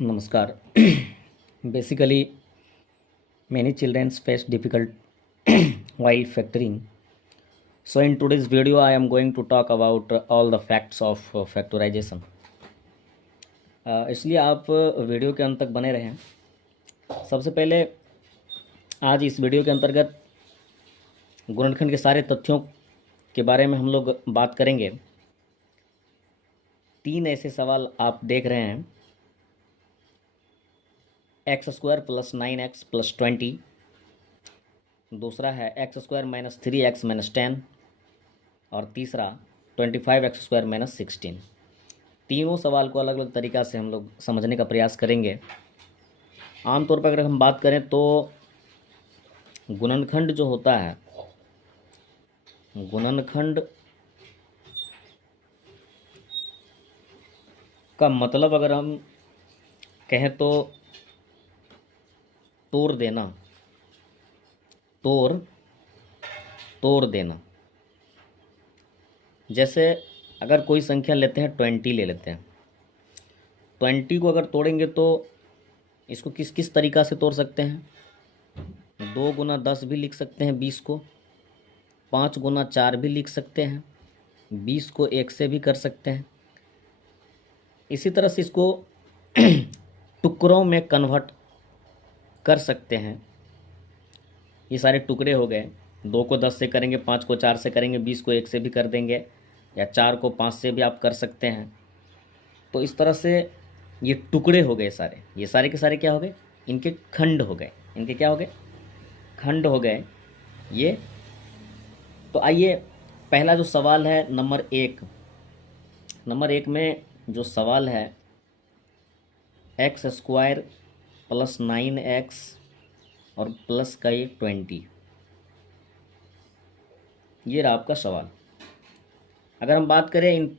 Namaskar. Basically, many children face difficult while factoring. So, in today's video, I am going to talk about all the facts of factorization. इसलिए आप video के अंत तक बने रहें. सबसे पहले आज इस वीडियो के अंतर्गत गुणनखंड के सारे तथ्यों के बारे में हम लोग बात करेंगे. 3 ऐसे सवाल आप देख रहे हैं. x² प्लस 9x प्लस 20, दूसरा है x² माइनस 3x माइनस 10 और तीसरा 25x² माइनस 16. तीनों सवाल को अलग अलग तरीक़ा से हम लोग समझने का प्रयास करेंगे. आमतौर पर अगर हम बात करें तो गुणनखंड जो होता है, गुणनखंड का मतलब अगर हम कहें तो तोड़ देना, तोड़ देना. जैसे अगर कोई संख्या लेते हैं 20 ले लेते हैं. 20 को अगर तोड़ेंगे तो इसको किस किस तरीक़ा से तोड़ सकते हैं. 2 गुना 10 भी लिख सकते हैं 20 को, 5 गुना 4 भी लिख सकते हैं, 20 को 1 से भी कर सकते हैं. इसी तरह से इसको टुकड़ों में कन्वर्ट कर सकते हैं. ये सारे टुकड़े हो गए. 2 को 10 से करेंगे, 5 को 4 से करेंगे, 20 को 1 से भी कर देंगे, या 4 को 5 से भी आप कर सकते हैं. तो इस तरह से ये टुकड़े हो गए सारे. ये सारे के सारे क्या हो गए, इनके खंड हो गए. इनके क्या हो गए, खंड हो गए ये. तो आइए पहला जो सवाल है नंबर 1 में जो सवाल है x² प्लस 9x और प्लस का ये 20, ये रहा आपका सवाल. अगर हम बात करें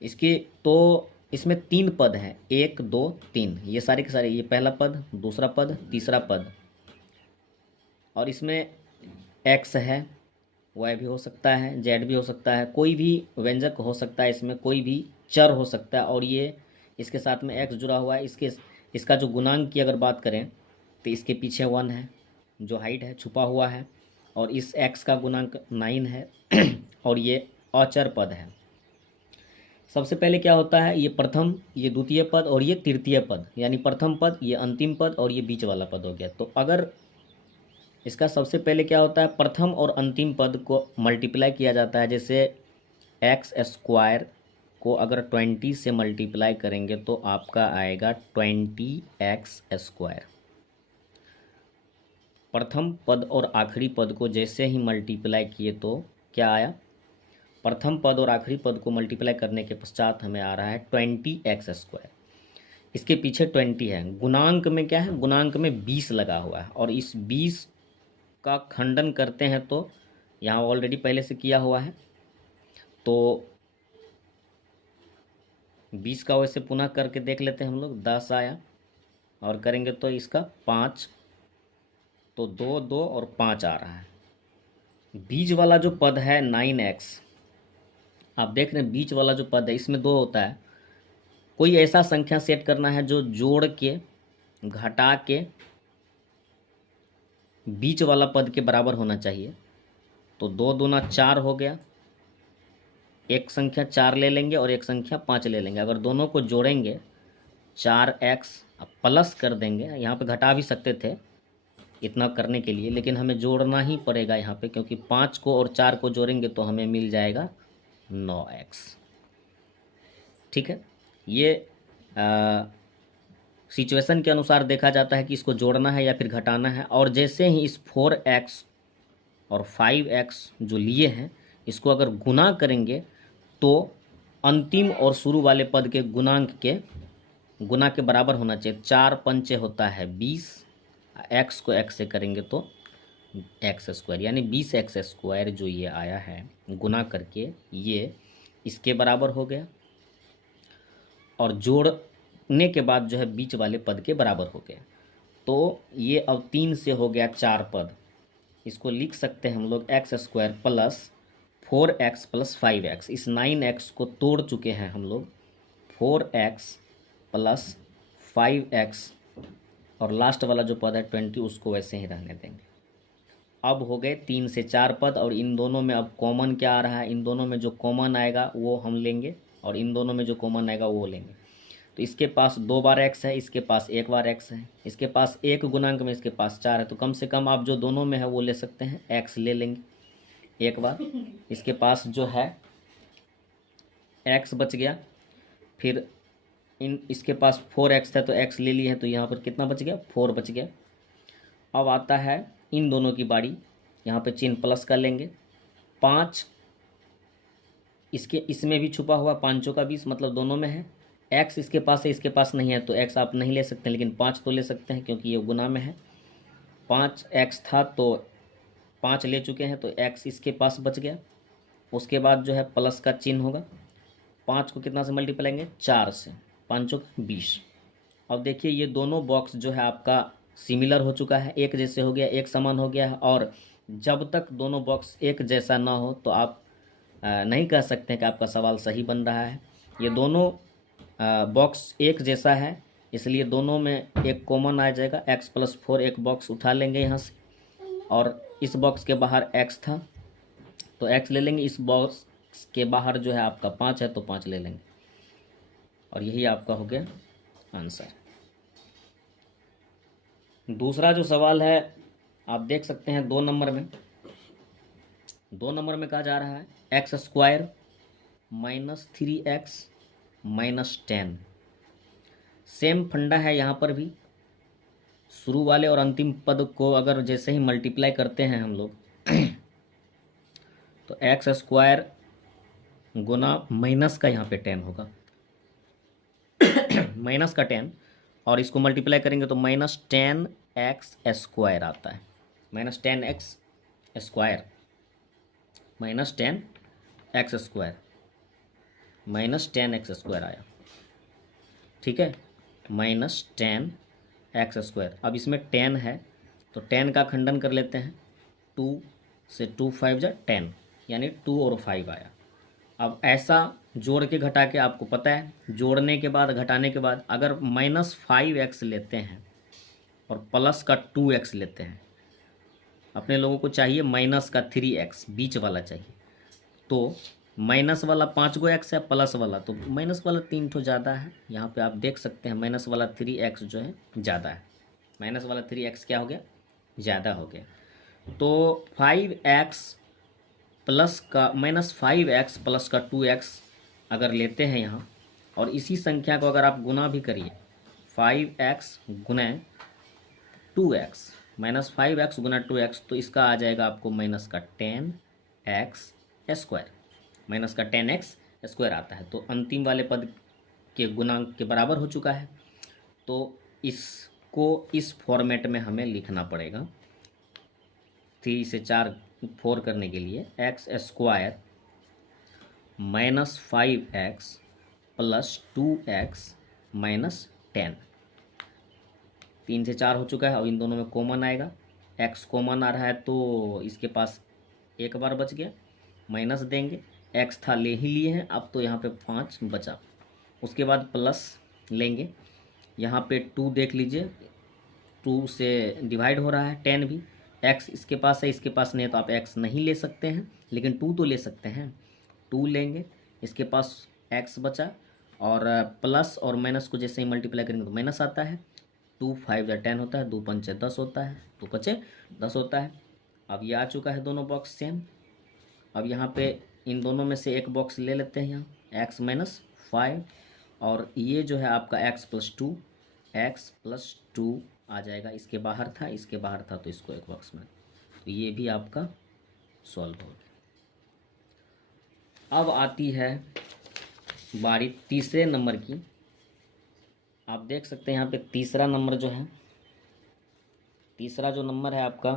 इसकी तो इसमें 3 पद हैं, 1 2 3. ये सारे के सारे, ये पहला पद, दूसरा पद, तीसरा पद. और इसमें x है, y भी हो सकता है, z भी हो सकता है, कोई भी व्यंजक हो सकता है, इसमें कोई भी चर हो सकता है. और ये इसके साथ में x जुड़ा हुआ है. इसका जो गुणांक की अगर बात करें तो इसके पीछे 1 है जो हाइट है, छुपा हुआ है. और इस x का गुणांक 9 है और ये अचर पद है. सबसे पहले क्या होता है, ये प्रथम, ये द्वितीय पद और ये तृतीय पद, यानी प्रथम पद, ये अंतिम पद और ये बीच वाला पद हो गया. तो अगर इसका सबसे पहले क्या होता है, प्रथम और अंतिम पद को मल्टीप्लाई किया जाता है. जैसे x² को अगर 20 से मल्टीप्लाई करेंगे तो आपका आएगा 20x². प्रथम पद और आखिरी पद को जैसे ही मल्टीप्लाई किए तो क्या आया, प्रथम पद और आखिरी पद को मल्टीप्लाई करने के पश्चात हमें आ रहा है 20x². इसके पीछे 20 है. गुणांक में क्या है, गुणांक में 20 लगा हुआ है. और इस 20 का खंडन करते हैं तो यहाँ ऑलरेडी पहले से किया हुआ है, तो 20 का वैसे पुनः करके देख लेते हैं हम लोग. 10 आया और करेंगे तो इसका 5, तो 2 2 और 5 आ रहा है. बीच वाला जो पद है 9x, आप देख रहे हैं बीच वाला जो पद है इसमें 2 होता है. कोई ऐसा संख्या सेट करना है जो जोड़ के घटा के बीच वाला पद के बराबर होना चाहिए. तो 2 दूना 4 हो गया. एक संख्या 4 ले लेंगे और एक संख्या 5 ले लेंगे. अगर दोनों को जोड़ेंगे 4x प्लस कर देंगे. यहाँ पे घटा भी सकते थे इतना करने के लिए, लेकिन हमें जोड़ना ही पड़ेगा यहाँ पे, क्योंकि 5 को और 4 को जोड़ेंगे तो हमें मिल जाएगा 9x. ठीक है. ये सिचुएशन के अनुसार देखा जाता है कि इसको जोड़ना है या फिर घटाना है. और जैसे ही इस 4x और 5x जो लिए हैं इसको अगर गुना करेंगे तो अंतिम और शुरू वाले पद के गुणांक के गुना के बराबर होना चाहिए. 4 पंचे होता है 20, x को x से करेंगे तो x², यानी 20x² जो ये आया है गुना करके ये इसके बराबर हो गया. और जोड़ने के बाद जो है बीच वाले पद के बराबर हो गया. तो ये अब 3 से हो गया 4 पद. इसको लिख सकते हैं हम लोग x² plus 4x plus 5x. इस 9x को तोड़ चुके हैं हम लोग. 4x प्लस 5x और लास्ट वाला जो पद है 20 उसको वैसे ही रहने देंगे। अब हो गए 3 से 4 पद और इन दोनों में अब कॉमन क्या आ रहा है, इन दोनों में जो कॉमन आएगा वो हम लेंगे और इन दोनों में जो कॉमन आएगा वो लेंगे। तो इसके पास 2 बार x है, इसके पास 1 बार x है, इसके पास 1 गुणांक में इसके पास 4 है, तो कम से कम आप जो दोनों में है वो ले सकते हैं, x ले लेंगे 1 बार। इसके पास जो है x बच गया, फिर इसके पास 4x था तो x ले लिए है, तो यहाँ पर कितना बच गया, 4 बच गया। अब आता है इन दोनों की बारी, यहाँ पे चिन्ह प्लस कर लेंगे। 5 इसमें भी छुपा हुआ, 5 का 20 मतलब दोनों में है। x इसके पास है, इसके पास नहीं है, तो x आप नहीं ले सकते, लेकिन 5 तो ले सकते हैं क्योंकि ये गुना में है। 5x था तो 5 ले चुके हैं, तो x इसके पास बच गया। उसके बाद जो है प्लस का चिन्ह होगा, 5 को कितना से मल्टीप्लाई करेंगे, 4 से, 5 का 20। अब देखिए ये दोनों बॉक्स जो है आपका सिमिलर हो चुका है, एक जैसे हो गया, एक समान हो गया है। और जब तक दोनों बॉक्स एक जैसा ना हो तो आप नहीं कह सकते हैं कि आपका सवाल सही बन रहा है। ये दोनों बॉक्स एक जैसा है, इसलिए दोनों में एक कॉमन आ जाएगा, x + 4 एक बॉक्स उठा लेंगे यहाँ से, और इस बॉक्स के बाहर x था तो x ले लेंगे, इस बॉक्स के बाहर जो है आपका 5 है तो 5 ले लेंगे, और यही आपका हो गया आंसर। दूसरा जो सवाल है आप देख सकते हैं 2 नंबर में, 2 नंबर में कहा जा रहा है x² - 3x - 10। सेम फंडा है यहाँ पर भी, शुरू वाले और अंतिम पद को अगर जैसे ही मल्टीप्लाई करते हैं हम लोग तो x² गुना माइनस का यहाँ पे 10 होगा माइनस का 10, और इसको मल्टीप्लाई करेंगे तो -10x² आता है, -10x² -10x² आया, ठीक है, -10x²। अब इसमें 10 है तो 10 का खंडन कर लेते हैं, 2 से 2 5 जा 10, यानी 2 और 5 आया। अब ऐसा जोड़ के घटा के, आपको पता है जोड़ने के बाद घटाने के बाद अगर -5x लेते हैं और प्लस का 2x लेते हैं, अपने लोगों को चाहिए माइनस का 3x, बीच वाला चाहिए, तो माइनस वाला 5 गो x है, प्लस वाला तो माइनस वाला 3 ठो ज़्यादा है। यहाँ पे आप देख सकते हैं माइनस वाला 3x जो है ज़्यादा है, माइनस वाला 3x क्या हो गया, ज़्यादा हो गया। तो 5x प्लस का -5x प्लस का 2x अगर लेते हैं यहाँ, और इसी संख्या को अगर आप गुना भी करिए, 5x गुना 2x, -5x गुना 2x, तो इसका आ जाएगा आपको -10x², -10x² आता है। तो अंतिम वाले पद के गुणांक के बराबर हो चुका है, तो इसको इस फॉर्मेट में हमें लिखना पड़ेगा। 3 से 4 4 करने के लिए x² -5x + 2x - 10, 3 से 4 हो चुका है और इन दोनों में कॉमन आएगा, x कॉमन आ रहा है तो इसके पास 1 बार बच गया, माइनस देंगे, x था ले ही लिए हैं, अब तो यहाँ पे 5 बचा। उसके बाद प्लस लेंगे, यहाँ पे 2 देख लीजिए, 2 से डिवाइड हो रहा है, 10 भी, x इसके पास है, इसके पास नहीं है तो आप x नहीं ले सकते हैं, लेकिन 2 तो ले सकते हैं, 2 लेंगे, इसके पास x बचा, और प्लस और माइनस को जैसे ही मल्टीप्लाई करेंगे तो माइनस आता है, 2 5 या 10 होता है, 2 5 10 होता है, 2 5 10 होता है। अब ये आ चुका है दोनों बॉक्स सेम। अब यहाँ पे इन दोनों में से एक बॉक्स ले लेते हैं, यहाँ x - 5, और ये जो है आपका x + 2 आ जाएगा, इसके बाहर था, इसके बाहर था तो इसको एक बॉक्स में, तो ये भी आपका सॉल्व हो गया। अब आती है बारी तीसरे नंबर की। आप देख सकते हैं यहाँ पे तीसरा नंबर जो है, तीसरा जो नंबर है आपका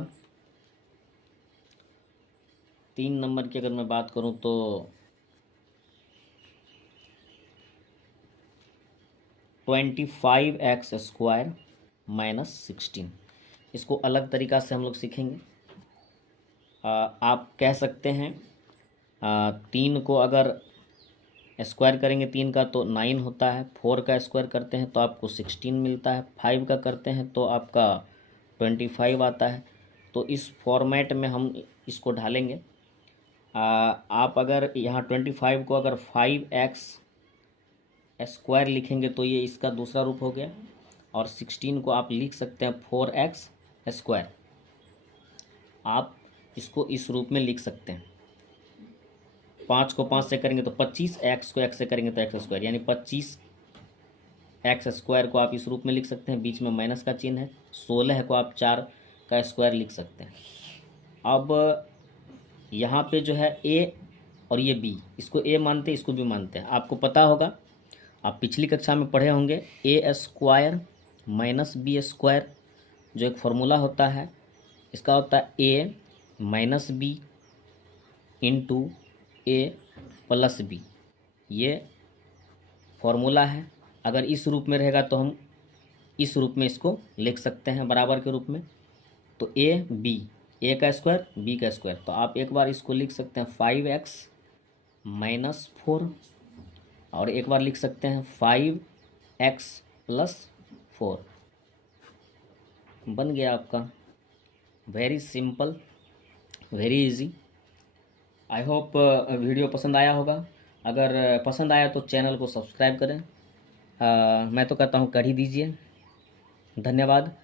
3 नंबर की अगर मैं बात करूँ तो 25x² - 16, इसको अलग तरीक़ा से हम लोग सीखेंगे। आप कह सकते हैं 3 को अगर स्क्वायर करेंगे 3 का तो 9 होता है, 4 का स्क्वायर करते हैं तो आपको 16 मिलता है, 5 का करते हैं तो आपका 25 आता है। तो इस फॉर्मेट में हम इसको ढालेंगे। आप अगर यहाँ 25 को अगर 5x स्क्वायर लिखेंगे तो ये इसका दूसरा रूप हो गया, और 16 को आप लिख सकते हैं 4x स्क्वायर। आप इसको इस रूप में लिख सकते हैं। 5 को 5 से करेंगे तो 25, x को x से करेंगे तो x स्क्वायर, यानी 25x स्क्वायर को आप इस रूप में लिख सकते हैं, बीच में माइनस का चिन्ह है। 16 को आप 4 का स्क्वायर लिख सकते हैं। अब यहाँ पे जो है a और ये b, इसको a मानते हैं, इसको b मानते हैं। आपको पता होगा, आप पिछली कक्षा में पढ़े होंगे, a square minus b square जो एक फॉर्मूला होता है, इसका होता है a minus B into A plus B. ये फॉर्मूला है। अगर इस रूप में रहेगा तो हम इस रूप में इसको लिख सकते हैं, बराबर के रूप में। तो ए बी, ए का स्क्वायर बी का स्क्वायर, तो आप एक बार इसको लिख सकते हैं 5x माइनस 4, और एक बार लिख सकते हैं 5x प्लस 4। बन गया आपका। Very simple, very easy. I hope video पसंद आया होगा। अगर पसंद आया तो चैनल को सब्सक्राइब करें। मैं तो कहता हूँ कर ही दीजिए। धन्यवाद।